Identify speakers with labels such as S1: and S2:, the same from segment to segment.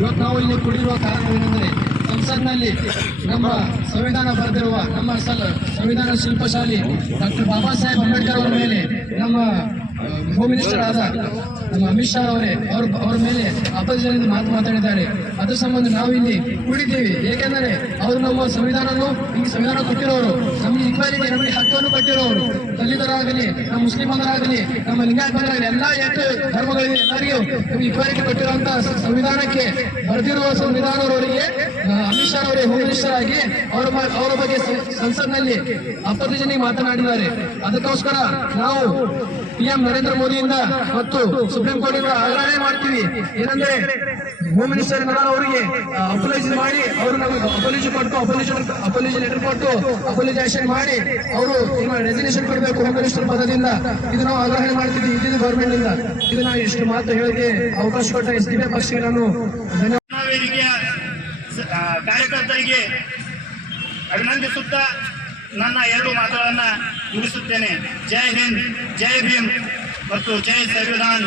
S1: ಇವತ್ತು ನಾವು ಇಲ್ಲಿ ಕುಡಿರುವ ಕಾರಣವೇನೆಂದರೆ ಸಂಸತ್ನಲ್ಲಿ ನಮ್ಮ ಸಂವಿಧಾನ ಬರೆದಿರುವ ನಮ್ಮ ಸಂವಿಧಾನ ಶಿಲ್ಪಶಾಲಿ ಡಾಕ್ಟರ್ ಬಾಬಾ ಸಾಹೇಬ್ ಅಂಬೇಡ್ಕರ್ ಅವರ ಮೇಲೆ ನಮ್ಮ ಹೋಮ್ ಮಿನಿಸ್ಟರ್ ಆದ ನಮ್ಮ ಅಮಿತ್ ಶಾ ಅವರೇ, ಅವ್ರ ಅವ್ರ ಮೇಲೆ ಅಪೋಸಿಷನ್ ಮಾತು ಮಾತಾಡಿದ್ದಾರೆ. ಅದ್ರ ಸಂಬಂಧ ನಾವಿಲ್ಲಿ ಕುಡಿತೀವಿ ಏಕೆಂದರೆ ಅವರು ನಮ್ಮ ಸಂವಿಧಾನನು ಈ ಸಂವಿಧಾನ ಕೊಟ್ಟಿರೋರು ನಮಗೆ ಇಕ್ವಾಲಿಟಿ ನಮಗೆ ಹಕ್ಕನ್ನು ಕೊಟ್ಟಿರೋರು. ದಲಿತರಾಗಲಿ, ನಮ್ಮ ಮುಸ್ಲಿಮರಾಗಲಿ, ನಮ್ಮ ಲಿಂಗಾಯತರಾಗಲಿ, ಎಲ್ಲ ಎಷ್ಟು ಧರ್ಮಗಳಿಗೆ ಎಲ್ಲರಿಗೂ ನಮಗೆ ಇಕ್ವಾಲಿಟಿ ಕೊಟ್ಟಿರುವಂತಹ ಸಂವಿಧಾನಕ್ಕೆ ಬರೆದಿರುವ ಸಂವಿಧಾನವರವರಿಗೆ ಅಮಿತ್ ಶಾ ಅವರೇ ಹೋಮ್ ಮಿನಿಸ್ಟರ್ ಆಗಿ ಅವರ ಅವರ ಬಗ್ಗೆ ಸಂಸತ್ನಲ್ಲಿ ಸಂಸತ್ನಲ್ಲಿ ಜನ ಮಾತನಾಡಿದ್ದಾರೆ. ಅದಕ್ಕೋಸ್ಕರ ನಾವು ಪಿಎಂ ನರೇಂದ್ರ ಮೋದಿಯಿಂದ ಮತ್ತು ಸುಪ್ರೀಂ ಕೋರ್ಟ್ ಇಂದ ಆಗ್ರಹ ಮಾಡ್ತೀವಿ. ಏನಂದ್ರೆ ಹೋಮ್ ಮಿನಿಸ್ಟರ್ ಅವರಿಗೆ ಅಪೋಲೈಸ್ ಮಾಡಿ, ಅವರು ನಮಗೆ ಅಪೋಲಜಿ ಕೊಟ್ಟು ಅಪೋಲಜಿ ಅಪೋಲಜಿ ಲೆಟರ್ ಕೊಟ್ಟು ಅಪೋಲೈಸೇಷನ್ ಮಾಡಿ, ಅವರು ರೆಸಿಗ್ನೇಷನ್ ಕೊಡಬೇಕು ಹೋಮ್ ಮಿನಿಸ್ಟರ್ ಪದದಿಂದ. ಇದು ನಾವು ಆಗ್ರಹ ಮಾಡ್ತಿದ್ವಿ ಇದ್ದಿದ್ದು ಗೌರ್ಮೆಂಟ್ ಇಂದ. ಇದು ನಾವು ಇಷ್ಟು ಮಾತು ಹೇಳಕ್ಕೆ ಅವಕಾಶ ಕೊಟ್ಟ ಎಸ್ ಡಿ ಪಿ ಪಕ್ಷಕ್ಕೆ ನಾನು
S2: ವೇದಿಕೆಯ ಕಾರ್ಯಕರ್ತರಿಗೆ ಅಭಿನಂದಿಸುತ್ತಾ ನನ್ನ ಎರಡು ಮಾತುಗಳನ್ನು ಮುಗಿಸುತ್ತೇನೆ. ಜೈ ಹಿಂದ್, ಜೈ ಭೀಮ್ ಮತ್ತು ಜೈ ಸಂವಿಧಾನ್.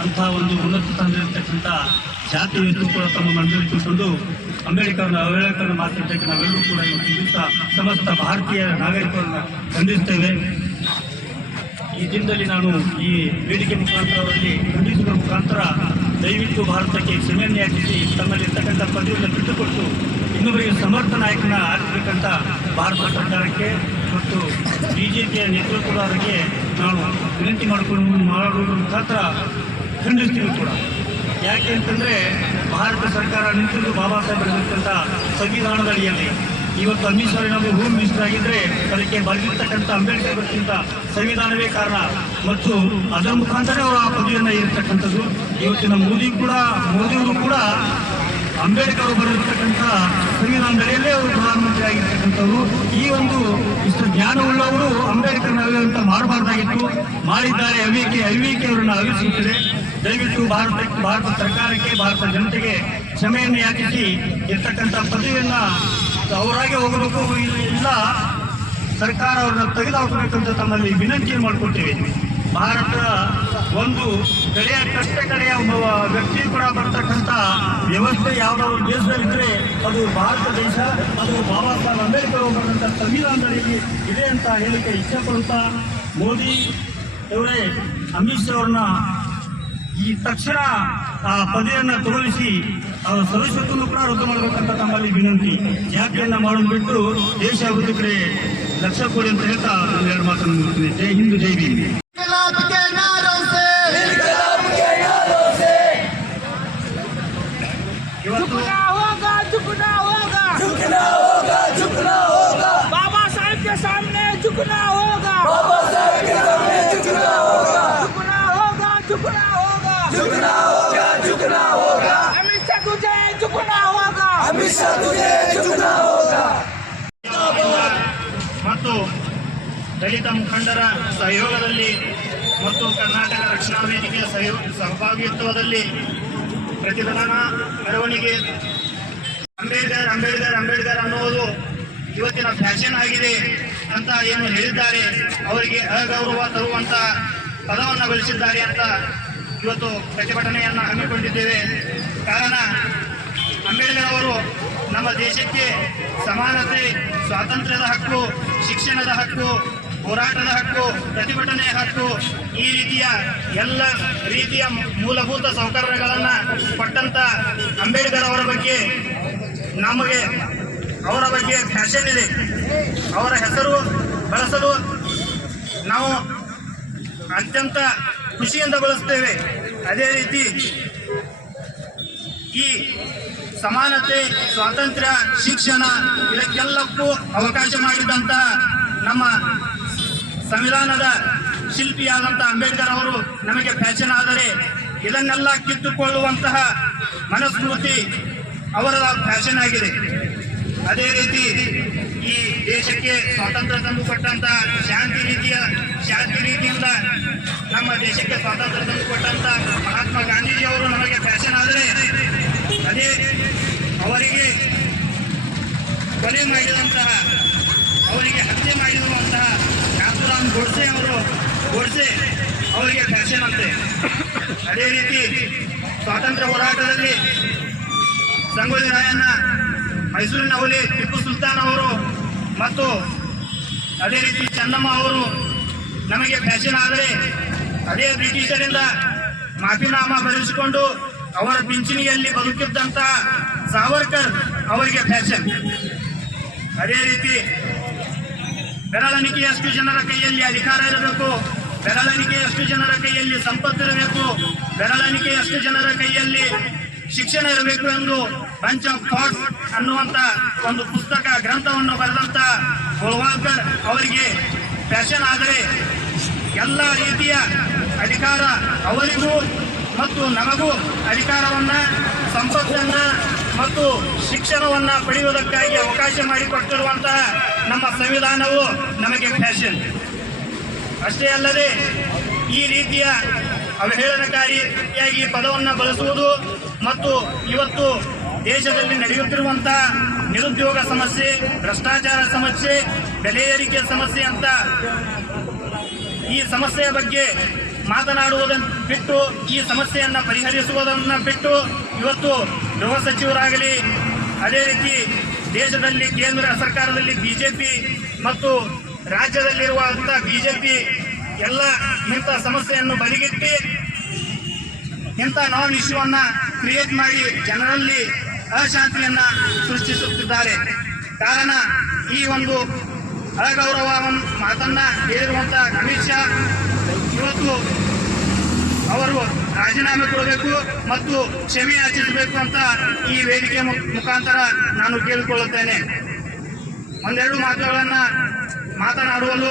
S2: ಅಂಥ ಒಂದು ಉನ್ನತ ತಂದಿರತಕ್ಕಂಥ ಜಾತಿ ವ್ಯಕ್ತಿ ಕೂಡ ತಮ್ಮ ಮಂಡಳಿ ತಿಳ್ಕೊಂಡು ಅಂಬೇಡ್ಕರ್ನ ಅವಹೇಳಕರನ್ನು ಮಾತಾಡೋದಕ್ಕೆ ನಾವೆಲ್ಲರೂ ಕೂಡ ಇವತ್ತು ಸಮಸ್ತ ಭಾರತೀಯ ನಾಗರಿಕರನ್ನು ಖಂಡಿಸ್ತೇವೆ ಈ ದಿನದಲ್ಲಿ ನಾನು ಈ ಬೇಡಿಕೆ ಮುಖಾಂತರದಲ್ಲಿ ಖಂಡಿಸುವ ಮುಖಾಂತರ ದಯವಿಟ್ಟು ಭಾರತಕ್ಕೆ ಕ್ಷಮೆಯನ್ನು ಯಾಚಿಸಿ ತಮ್ಮಲ್ಲಿರ್ತಕ್ಕಂಥ ಪದವಿಯನ್ನು ಬಿಟ್ಟುಕೊಟ್ಟು ಇನ್ನೊಬ್ಬರಿಗೆ ಸಮರ್ಥ ನಾಯಕನ ಆರಿಸಬೇಕಂತ ಭಾರತ ಸರ್ಕಾರಕ್ಕೆ ಮತ್ತು ಬಿಜೆಪಿಯ ನೇತೃತ್ವದವರಿಗೆ ನಾವು ವಿನಂತಿ ಮಾಡಿಕೊಂಡು ಮಾಡುವ ಮುಖಾಂತರ ಖಂಡಿಸ್ತೀವಿ ಕೂಡ. ಯಾಕೆ ಅಂತಂದ್ರೆ ಭಾರತ ಸರ್ಕಾರ ನಿಂತಿದ್ದು ಬಾಬಾ ಸಾಹೇಬ್ ಸಂವಿಧಾನದ ಅಡಿಯಲ್ಲಿ. ಇವತ್ತು ಅಮಿತ್ ನಮಗೆ ಹೋಮ್ ಮಿನಿಸ್ಟರ್ ಆಗಿದ್ರೆ ಅದಕ್ಕೆ ಬರೆದಿರ್ತಕ್ಕಂಥ ಅಂಬೇಡ್ಕರ್ ಬರೆದಂತ ಸಂವಿಧಾನವೇ ಕಾರಣ. ಮತ್ತು ಅದರ ಮುಖಾಂತರ ಅವರು ಆ ಪದವಿಯನ್ನು ಇರ್ತಕ್ಕಂಥದ್ದು ಇವತ್ತಿನ ಮೋದಿ ಕೂಡ, ಮೋದಿಯವರು ಕೂಡ ಅಂಬೇಡ್ಕರ್ ಬರೆದಿರ್ತಕ್ಕಂಥ ಸಂವಿಧಾನದಡಿಯಲ್ಲೇ ಅವರು ಪ್ರಧಾನಮಂತ್ರಿ ಆಗಿರ್ತಕ್ಕಂಥವ್ರು. ಈ ಒಂದು ಇಷ್ಟು ಜ್ಞಾನವುಳ್ಳವರು ಅಂಬೇಡ್ಕರ್ ಅಂತ ಮಾಡಬಾರ್ದಾಗಿತ್ತು. ಮಾಡಿದ್ದಾರೆ ಅವಿಕೆ ಅವಿಕೆ ಅವರನ್ನು ಅವಿಸುತ್ತದೆ ದಯವಿಟ್ಟು ಭಾರತ ಭಾರತ ಸರ್ಕಾರಕ್ಕೆ, ಭಾರತ ಜನತೆಗೆ ಕ್ಷಮೆಯನ್ನು ಯಾಚಿಸಿ ಇರ್ತಕ್ಕಂಥ ಪದವಿಯನ್ನ ಅವರಾಗೆ ಹೋಗಬೇಕು. ಇಲ್ಲ, ಸರ್ಕಾರ ಅವ್ರನ್ನ ತೆಗೆದುಹಾಕಬೇಕಂತ ತಮ್ಮಲ್ಲಿ ವಿನಂತಿಯನ್ನು ಮಾಡಿಕೊಳ್ತೇವೆ. ಭಾರತ ಒಂದು ಕಡೆಯ ಕಷ್ಟ ಕಡೆಯ ಒಬ್ಬ ವ್ಯಕ್ತಿ ಕೂಡ ಬರ್ತಕ್ಕಂಥ ವ್ಯವಸ್ಥೆ ಯಾವುದಾದ್ರು ದೇಶದಲ್ಲಿದ್ದರೆ ಅದು ಭಾರತ ದೇಶ, ಅದು ಬಾಬಾ ಸಾಹೇಬ್ ಅಂಬೇಡ್ಕರ್ ಬರೆದಂಥ ಸಂವಿಧಾನದಲ್ಲಿ ಇದೆ ಅಂತ ಹೇಳಿಕೆ ಇಷ್ಟಪಡುತ್ತಾ ಮೋದಿ ಅವರೇ, ಅಮಿತ್ ಶಾ ಅವ್ರನ್ನ ಈ ತಕ್ಷಣ ಆ ಪದವಿಯನ್ನ ತೊಗೊಳಿಸಿ ಅವರ ಸದಸ್ಯತ್ವವನ್ನು ಕೂಡ ರದ್ದು ಮಾಡಬೇಕಂತ ತಮ್ಮಲ್ಲಿ ವಿನಂತಿ. ಜಾತಿಯನ್ನ ಮಾಡೋದು ಬಿಟ್ಟು ದೇಶ ಅಭಿವೃದ್ಧಿ ಕಡೆ ಲಕ್ಷ ಕೊಡಿ ಅಂತ ಹೇಳ್ತಾ ನಾನು ಎರಡು ಮಾತನ್ನು ಮುಗಿಸ್ತೀನಿ. ಜೈ ಹಿಂದೂ, ಜೈ ಭೀಮ್.
S3: सामने झुकना होगा बाबा साहब के सामने झुकना होगा झुकना होगा झुकना होगा झुकना होगा झुकना होगा अमित शाह तुझे झुकना होगा अमित शाह तुझे झुकना होगा
S2: ಮತ್ತು ದಲಿತ ಮುಖಂಡರ ಸಹಯೋಗದಲ್ಲಿ ಮತ್ತು ಕರ್ನಾಟಕ ರಕ್ಷಣಾ ವೇದಿಕೆಯ ಸಹಯೋಗ ಸಹಭಾಗಿತ್ವದಲ್ಲಿ ಪ್ರತಿಭಟನಾ ಮೆರವಣಿಗೆ ಅಂಬೇಡ್ಕರ್ ಅಂಬೇಡ್ಕರ್ ಅಂಬೇಡ್ಕರ್ ಅನ್ನುವುದು ಇವತ್ತಿನ ಫ್ಯಾಷನ್ ಆಗಿದೆ ಅಂತ ಏನು ಹೇಳಿದ್ದಾರೆ, ಅವರಿಗೆ ಅಗೌರವ ತರುವಂತ ಪದವನ್ನು ಗಳಿಸಿದ್ದಾರೆ ಅಂತ ಇವತ್ತು ಪ್ರತಿಭಟನೆಯನ್ನು ಹಮ್ಮಿಕೊಂಡಿದ್ದೇವೆ. ಕಾರಣ, ಅಂಬೇಡ್ಕರ್ ಅವರು ನಮ್ಮ ದೇಶಕ್ಕೆ ಸಮಾನತೆ, ಸ್ವಾತಂತ್ರ್ಯದ ಹಕ್ಕು, ಶಿಕ್ಷಣದ ಹಕ್ಕು, ಹೋರಾಟದ ಹಕ್ಕು, ಪ್ರತಿಭಟನೆಯ ಹಕ್ಕು, ಈ ರೀತಿಯ ಎಲ್ಲ ರೀತಿಯ ಮೂಲಭೂತ ಸೌಕರ್ಯಗಳನ್ನು ಕೊಟ್ಟಂತ ಅಂಬೇಡ್ಕರ್ ಅವರ ಬಗ್ಗೆ ನಮಗೆ ಅವರ ಬಗ್ಗೆ ಫ್ಯಾಷನ್ ಇದೆ. ಅವರ ಹೆಸರು ಬಳಸಲು ನಾವು ಅತ್ಯಂತ ಖುಷಿಯಿಂದ ಬಳಸ್ತೇವೆ. ಅದೇ ರೀತಿ ಈ
S4: ಸಮಾನತೆ, ಸ್ವಾತಂತ್ರ್ಯ, ಶಿಕ್ಷಣ ಇದಕ್ಕೆಲ್ಲಕ್ಕೂ ಅವಕಾಶ ಮಾಡಿದಂತ ನಮ್ಮ ಸಂವಿಧಾನದ ಶಿಲ್ಪಿಯಾದಂಥ ಅಂಬೇಡ್ಕರ್ ಅವರು ನಮಗೆ ಫ್ಯಾಷನ್ ಆದರೆ ಇದನ್ನೆಲ್ಲ ಕಿತ್ತುಕೊಳ್ಳುವಂತಹ ಮನಸ್ಮೃತಿ ಅವರ ಫ್ಯಾಷನ್ ಆಗಿದೆ. ಅದೇ ರೀತಿ ಈ ದೇಶಕ್ಕೆ ಸ್ವಾತಂತ್ರ್ಯ ತಂದು ತಂದುಕೊಟ್ಟಂತ ಶಾಂತಿ ರೀತಿಯ ಶಾಂತಿ ರೀತಿಯಿಂದ ನಮ್ಮ ದೇಶಕ್ಕೆ ಸ್ವಾತಂತ್ರ್ಯ ತಂದು ಕೊಟ್ಟಂತ ಮಹಾತ್ಮ ಗಾಂಧೀಜಿ ಅವರು ನಮಗೆ ಫ್ಯಾಷನ್ ಆದರೆ ಅದೇ ಅವರಿಗೆ ಕೊಲೆ ಮಾಡಿದಂತಹ, ಅವರಿಗೆ ಹತ್ಯೆ ಮಾಡಿರುವಂತಹ ಶಾಂತರಾಮ್ ಗೋಡ್ಸೆ ಅವರು, ಗೋಡ್ಸೆ ಅವರಿಗೆ ಫ್ಯಾಷನ್ ಅಂತೆ. ಅದೇ ರೀತಿ ಸ್ವಾತಂತ್ರ್ಯ ಹೋರಾಟದಲ್ಲಿ ಸಂಗೊಳ್ಳಿ ರಾಯಣ್ಣ ಮೈಸೂರಿನ ಹುಲಿ ಟಿಪ್ಪು ಸುಲ್ತಾನ್ ಅವರು ಮತ್ತು ಅದೇ ರೀತಿ ಚೆನ್ನಮ್ಮ ಅವರು ನಮಗೆ ಫ್ಯಾಷನ್ ಆದರೆ ಅದೇ ಬ್ರಿಟಿಷರಿಂದ ಮಾಫಿನಾಮ ಬರೆಸಿಕೊಂಡು ಅವರ ಪಿಂಚಣಿಯಲ್ಲಿ ಬದುಕಿದ್ದಂತಹ ಸಾವರ್ಕರ್ ಅವರಿಗೆ ಫ್ಯಾಷನ್. ಅದೇ ರೀತಿ ಬೆರಳೆಣಿಕೆಯಷ್ಟು ಜನರ ಕೈಯಲ್ಲಿ ಅಧಿಕಾರ ಇರಬೇಕು, ಬೆರಳೆಣಿಕೆಯಷ್ಟು ಜನರ ಕೈಯಲ್ಲಿ ಸಂಪತ್ತಿರಬೇಕು ಇರಬೇಕು, ಬೆರಳೆಣಿಕೆಯಷ್ಟು ಜನರ ಕೈಯಲ್ಲಿ ಶಿಕ್ಷಣ ಇರಬೇಕು ಎಂದು ಬಂಚ್ ಆಫ್ ಥಾಟ್ಸ್ ಅನ್ನುವಂತ ಒಂದು ಪುಸ್ತಕ, ಗ್ರಂಥವನ್ನು ಬರೆದಂತ ಗೋಳ್ವಾಲ್ಕರ್ ಅವರಿಗೆ ಫ್ಯಾಷನ್ ಆದರೆ ಎಲ್ಲ ರೀತಿಯ ಅಧಿಕಾರ ಅವರಿಗೂ ಮತ್ತು ನಮಗೂ ಅಧಿಕಾರವನ್ನ, ಸಂಪತ್ತನ್ನ ಮತ್ತು ಶಿಕ್ಷಣವನ್ನ ಪಡೆಯುವುದಕ್ಕಾಗಿ ಅವಕಾಶ ಮಾಡಿಕೊಟ್ಟಿರುವಂತಹ ನಮ್ಮ ಸಂವಿಧಾನವು ನಮಗೆ ಫ್ಯಾಷನ್ ಅಷ್ಟೇ ಅಲ್ಲದೆ ಈ ರೀತಿಯ ಅವಹೇಳನಕಾರಿಯಾಗಿ ಪದವನ್ನು ಬಳಸುವುದು ಮತ್ತು ಇವತ್ತು ದೇಶದಲ್ಲಿ ನಡೆಯುತ್ತಿರುವಂತಹ ನಿರುದ್ಯೋಗ ಸಮಸ್ಯೆ, ಭ್ರಷ್ಟಾಚಾರ ಸಮಸ್ಯೆ, ಬೆಲೆ ಏರಿಕೆ ಸಮಸ್ಯೆ ಅಂತ ಈ ಸಮಸ್ಯೆಯ ಬಗ್ಗೆ ಮಾತನಾಡುವುದನ್ನು ಬಿಟ್ಟು, ಈ ಸಮಸ್ಯೆಯನ್ನು ಪರಿಹರಿಸುವುದನ್ನು ಬಿಟ್ಟು ಇವತ್ತು ಗೃಹ ಸಚಿವರಾಗಲಿ, ಅದೇ ರೀತಿ ದೇಶದಲ್ಲಿ, ಕೇಂದ್ರ ಸರ್ಕಾರದಲ್ಲಿ ಬಿಜೆಪಿ ಮತ್ತು ರಾಜ್ಯದಲ್ಲಿರುವಂಥ ಬಿಜೆಪಿ ಎಲ್ಲ ಇಂಥ ಸಮಸ್ಯೆಯನ್ನು ಬದಿಗಿಟ್ಟು ಇಂಥ ನೋವು ಇಶ್ಯೂವನ್ನು ಕ್ರಿಯೇಟ್ ಮಾಡಿ ಜನರಲ್ಲಿ ಅಶಾಂತಿಯನ್ನು ಸೃಷ್ಟಿಸುತ್ತಿದ್ದಾರೆ. ಕಾರಣ ಈ ಒಂದು ಅಗೌರವ ಮಾತನ್ನ ಹೇಳಿರುವಂಥ ಅಮಿತ್ ಶಾ ಇವತ್ತು ಅವರು ರಾಜೀನಾಮೆ ಕೊಡಬೇಕು ಮತ್ತು ಕ್ಷಮೆ ಯಾಚಿಸಬೇಕು ಅಂತ ಈ ವೇದಿಕೆ ಮುಖಾಂತರ ನಾನು ಕೇಳಿಕೊಳ್ಳುತ್ತೇನೆ. ಒಂದೆರಡು ಮಾತುಗಳನ್ನು ಮಾತನಾಡುವಲು